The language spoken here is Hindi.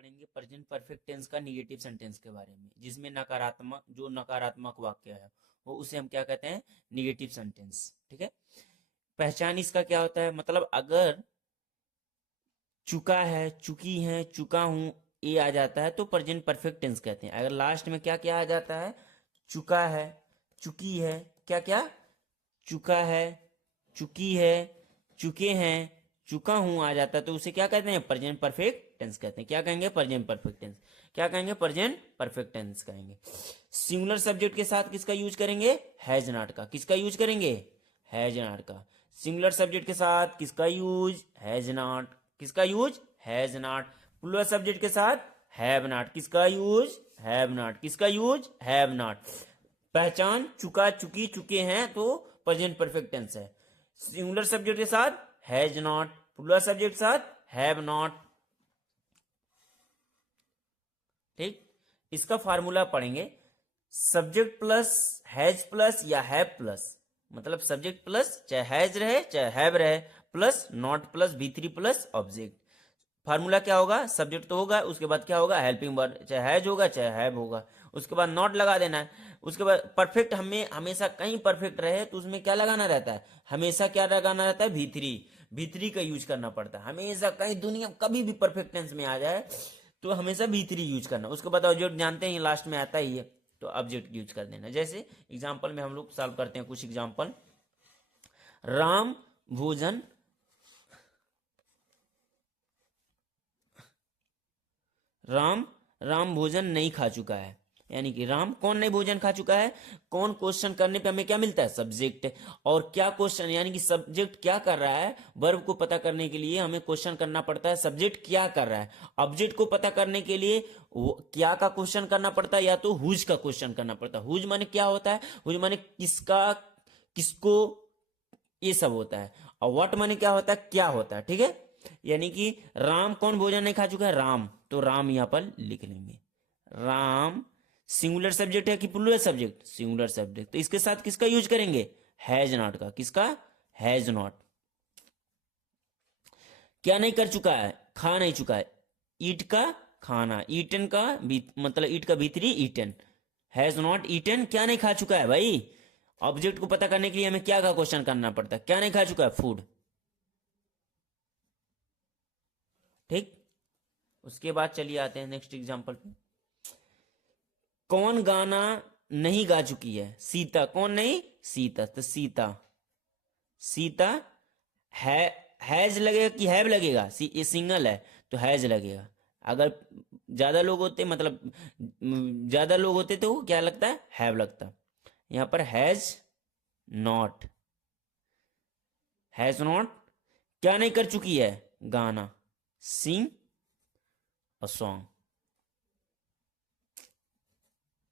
पढ़ेंगे प्रेजेंट परफेक्ट टेंस का निगेटिव सेंटेंस के बारे में, जिसमें नकारात्मक जो नकारात्मक वाक्य है वो उसे हम क्या कहते हैं, निगेटिव सेंटेंस। ठीक है, पहचान इसका क्या होता है, मतलब अगर चुका है, चुकी है, चुका हूं, ये आ जाता है तो प्रेजेंट परफेक्ट टेंस कहते हैं। अगर लास्ट में क्या क्या आ जाता है, चुका है, चुकी है, क्या क्या, चुका है, चुकी है, चुके हैं, चुका हूं आ जाता है तो उसे क्या कहते हैं, प्रेजेंट परफेक्ट टेंस कहते हैं। क्या कहेंगे, प्रेजेंट परफेक्ट टेंस। क्या कहेंगे, प्रेजेंट परफेक्ट टेंस कहेंगे। सिंगुलर सब्जेक्ट के साथ किसका यूज करेंगे, हैज नॉट का। किसका यूज करेंगे, हैज नॉट का। सिंगुलर सब्जेक्ट के साथ किसका यूज, हैज नॉट। किसका use, has not. Plural subject के साथ हैव नॉट। किसका यूज, हैव नॉट। किसका यूज, हैव नॉट। पहचान चुका, चुकी, चुके हैं तो प्रेजेंट परफेक्ट टेंस है। सिंगुलर सब्जेक्ट के साथ हैज नॉट, प्लूरल सब्जेक्ट के साथ हैव नॉट। ठीक, इसका फार्मूला पढ़ेंगे, सब्जेक्ट प्लस हैज प्लस या हैव प्लस, मतलब सब्जेक्ट प्लस चाहे हैज रहे चाहे हैव रहे, plus not plus V3 plus object. Formula क्या होगा, सब्जेक्ट तो होगा, उसके बाद क्या होगा, हेल्पिंग वर्ब, चाहे हैज होगा चाहे हैव होगा, उसके बाद नॉट लगा देना है। उसके बाद परफेक्ट हमें हमेशा कहीं परफेक्ट रहे तो उसमें क्या लगाना रहता है, हमेशा क्या लगाना रहता है, V3 का यूज करना पड़ता है हमेशा। कहीं दुनिया कभी भी परफेक्ट टेंस में आ जाए तो हमेशा V3 यूज करना। उसके बाद ऑब्जेक्ट जानते हैं लास्ट में आता ही है तो ऑब्जेक्ट यूज कर देना। जैसे एग्जाम्पल में हम लोग सॉल्व करते हैं कुछ एग्जाम्पल। राम भोजन, राम राम भोजन नहीं खा चुका है, यानी कि राम कौन नहीं भोजन खा चुका है। कौन क्वेश्चन करने पे हमें क्या मिलता है, सब्जेक्ट। और क्या क्वेश्चन, यानी कि सब्जेक्ट क्या कर रहा है, वर्ब को पता करने के लिए हमें क्वेश्चन करना पड़ता है सब्जेक्ट क्या कर रहा है। ऑब्जेक्ट को पता करने के लिए क्या का क्वेश्चन करना पड़ता है, या तो हुज का क्वेश्चन करना पड़ता है। हुज माने क्या होता है, हुज माने किसका, किसको, ये सब होता है। और व्हाट माने क्या होता है, क्या होता है। ठीक है, यानी कि राम कौन भोजन नहीं खा चुका है, राम, तो राम यहां पर लिख लेंगे। राम सिंगुलर सब्जेक्ट है कि प्लूरल सब्जेक्ट, सिंगुलर सब्जेक्ट, तो इसके साथ किसका यूज करेंगे, हैज नॉट का। किसका, हैज नॉट। क्या नहीं कर चुका है, खा नहीं चुका है। ईट का खाना, ईटन का मतलब ईट का V3 eaten. Has not eaten, क्या नहीं खा चुका है भाई। ऑब्जेक्ट को पता करने के लिए हमें क्या का क्वेश्चन करना पड़ता है, क्या नहीं खा चुका है, फूड। ठीक, उसके बाद चलिए आते हैं नेक्स्ट एग्जांपल पे। कौन गाना नहीं गा चुकी है, सीता। कौन नहीं, सीता, तो सीता, सीता है, हैज लगेगा कि हैव लगेगा, ये सिंगल है तो हैज लगेगा। अगर ज्यादा लोग होते, मतलब ज्यादा लोग होते तो वो क्या लगता है, हैव लगता। यहां पर हैज नॉट, हैज नॉट क्या नहीं कर चुकी है, गाना, सिंग अ सॉन्ग।